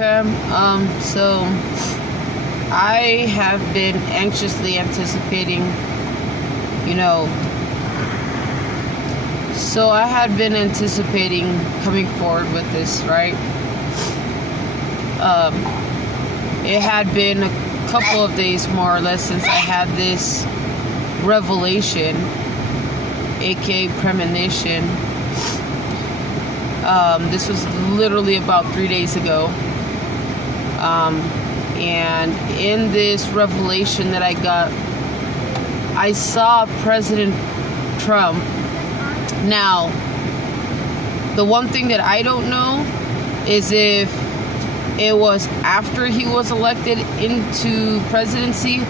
fam. So I have been anxiously anticipating, so I had been anticipating coming forward with this, right? It had been a couple of days more or less since I had this revelation, aka premonition. This was literally about 3 days ago. And in this revelation that I got, I saw President Trump. Now, the one thing that I don't know is if it was after he was elected into presidency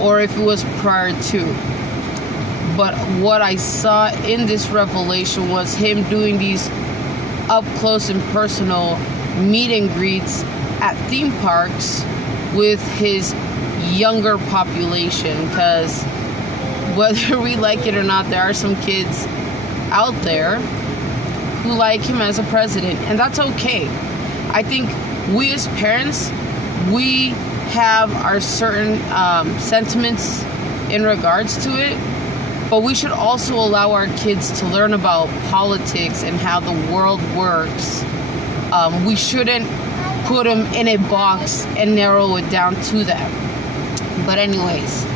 or if it was prior to. But what I saw in this revelation was him doing these up close and personal meet and greets at theme parks with his younger population, because whether we like it or not, there are some kids out there who like him as a president, and that's okay. I think we as parents, we have our certain sentiments in regards to it, but we should also allow our kids to learn about politics and how the world works. We shouldn't put them in a box and narrow it down to that. But anyways,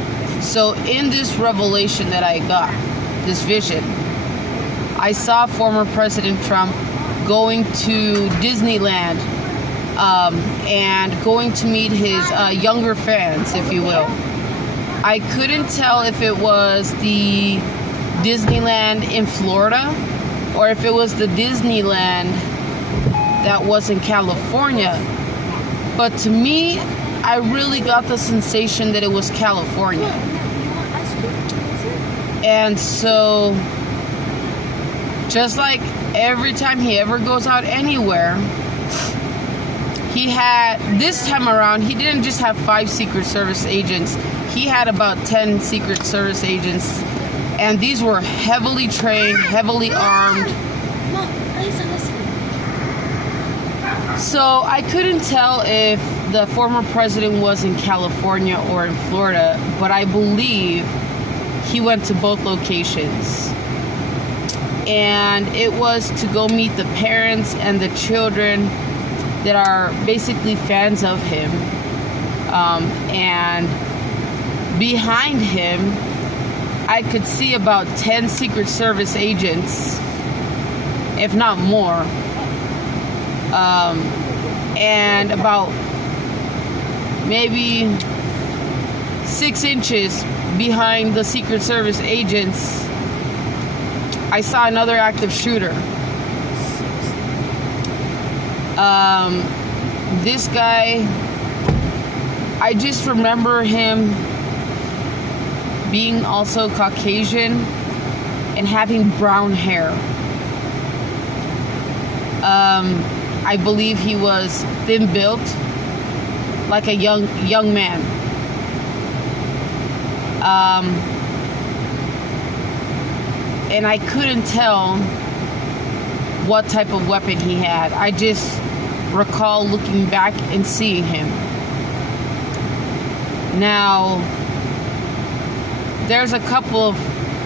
so in this revelation that I got, this vision, I saw former President Trump going to Disneyland and going to meet his younger fans, if you will. I couldn't tell if it was the Disneyland in Florida or if it was the Disneyland that was in California. But to me, I really got the sensation that it was California. And so, just like every time he ever goes out anywhere, this time around, he didn't just have 5 Secret Service agents. He had about 10 Secret Service agents, and these were heavily trained, heavily armed. So I couldn't tell if the former president was in California or in Florida, but I believe he went to both locations. And it was to go meet the parents and the children that are basically fans of him. And behind him, I could see about 10 Secret Service agents, if not more. And about maybe 6 inches behind the Secret Service agents, I saw another active shooter. This guy, I just remember him being also Caucasian and having brown hair. I believe he was thin built, like a young man. And I couldn't tell what type of weapon he had. I just recall looking back and seeing him. Now, there's a couple of,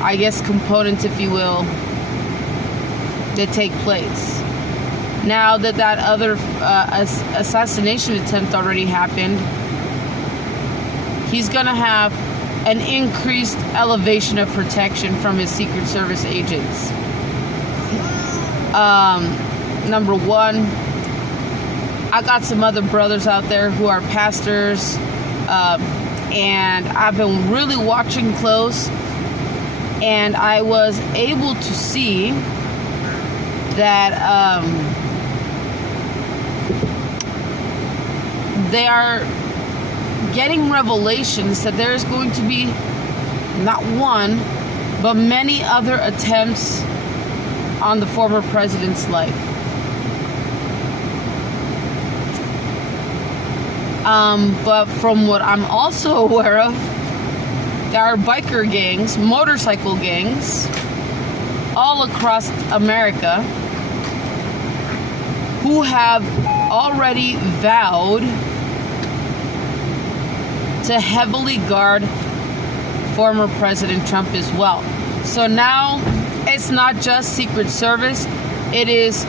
I guess, components, if you will, that take place. Now that other assassination attempt already happened, he's going to have an increased elevation of protection from his Secret Service agents. Number one, I got some other brothers out there who are pastors, and I've been really watching close, and I was able to see that they are getting revelations that there is going to be not one, but many other attempts on the former president's life. But from what I'm also aware of, there are biker gangs, motorcycle gangs, all across America who have already vowed to heavily guard former President Trump as well. So now it's not just Secret Service, it is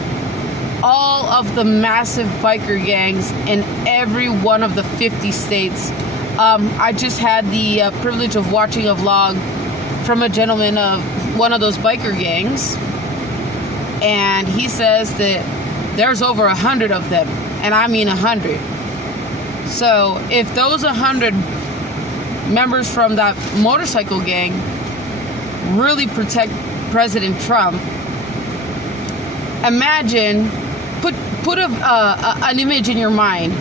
all of the massive biker gangs in every one of the 50 states. I just had the privilege of watching a vlog from a gentleman of one of those biker gangs, and he says that there's over 100 of them, and I mean 100. So if those 100 members from that motorcycle gang really protect President Trump, imagine, put an image in your mind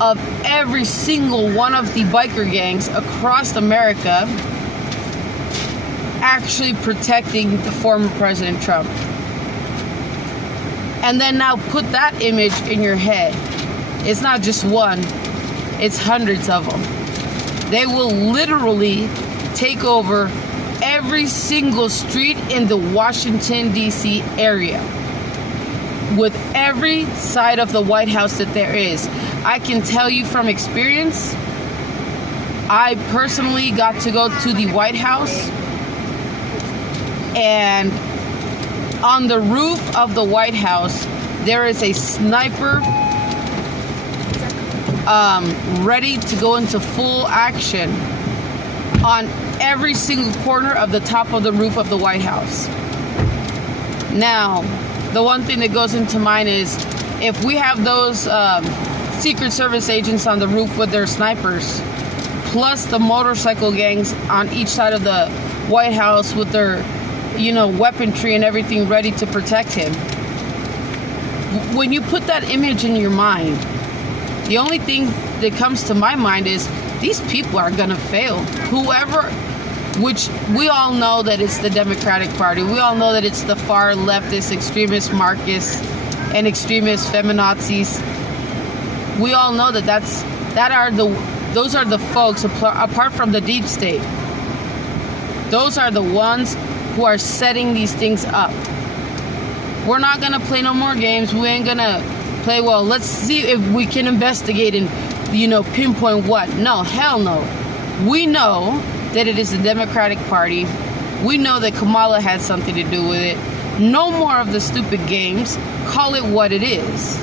of every single one of the biker gangs across America actually protecting the former President Trump. And then now put that image in your head. It's not just one, it's hundreds of them. They will literally take over every single street in the Washington, D.C. area with every side of the White House that there is. I can tell you from experience, I personally got to go to the White House, and on the roof of the White House, there is a sniper ready to go into full action on every single corner of the top of the roof of the White House. Now, the one thing that goes into mind is if we have those Secret Service agents on the roof with their snipers, plus the motorcycle gangs on each side of the White House with their, weaponry and everything ready to protect him. When you put that image in your mind, the only thing that comes to my mind is these people are gonna fail. Whoever, which we all know that it's the Democratic Party. We all know that it's the far leftist, extremist Marxists and extremist feminazis. We all know that those are the folks apart from the deep state. Those are the ones who are setting these things up. We're not gonna play no more games. We ain't gonna play, well, let's see if we can investigate and pinpoint what. No, hell no. We know that it is the Democratic Party. We know that Kamala had something to do with it. No more of the stupid games. Call it what it is.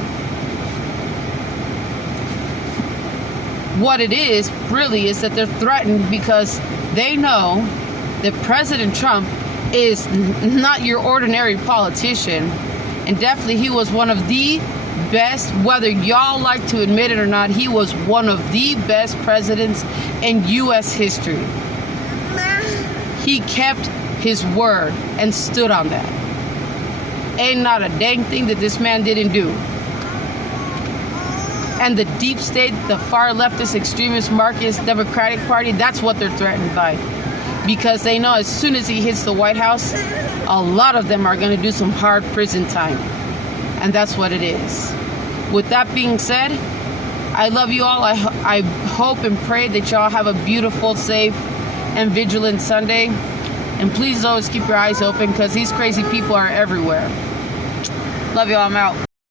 What it is, really, is that they're threatened because they know that President Trump is not your ordinary politician. And definitely he was one of the best, whether y'all like to admit it or not, he was one of the best presidents in U.S. history. He kept his word and stood on that. Ain't not a dang thing that this man didn't do. And the deep state, the far leftist, extremist, Marxist, Democratic Party, that's what they're threatened by. Because they know as soon as he hits the White House, a lot of them are going to do some hard prison time. And that's what it is. With that being said, I love you all. I hope and pray that y'all have a beautiful, safe, and vigilant Sunday. And please always keep your eyes open because these crazy people are everywhere. Love y'all. I'm out.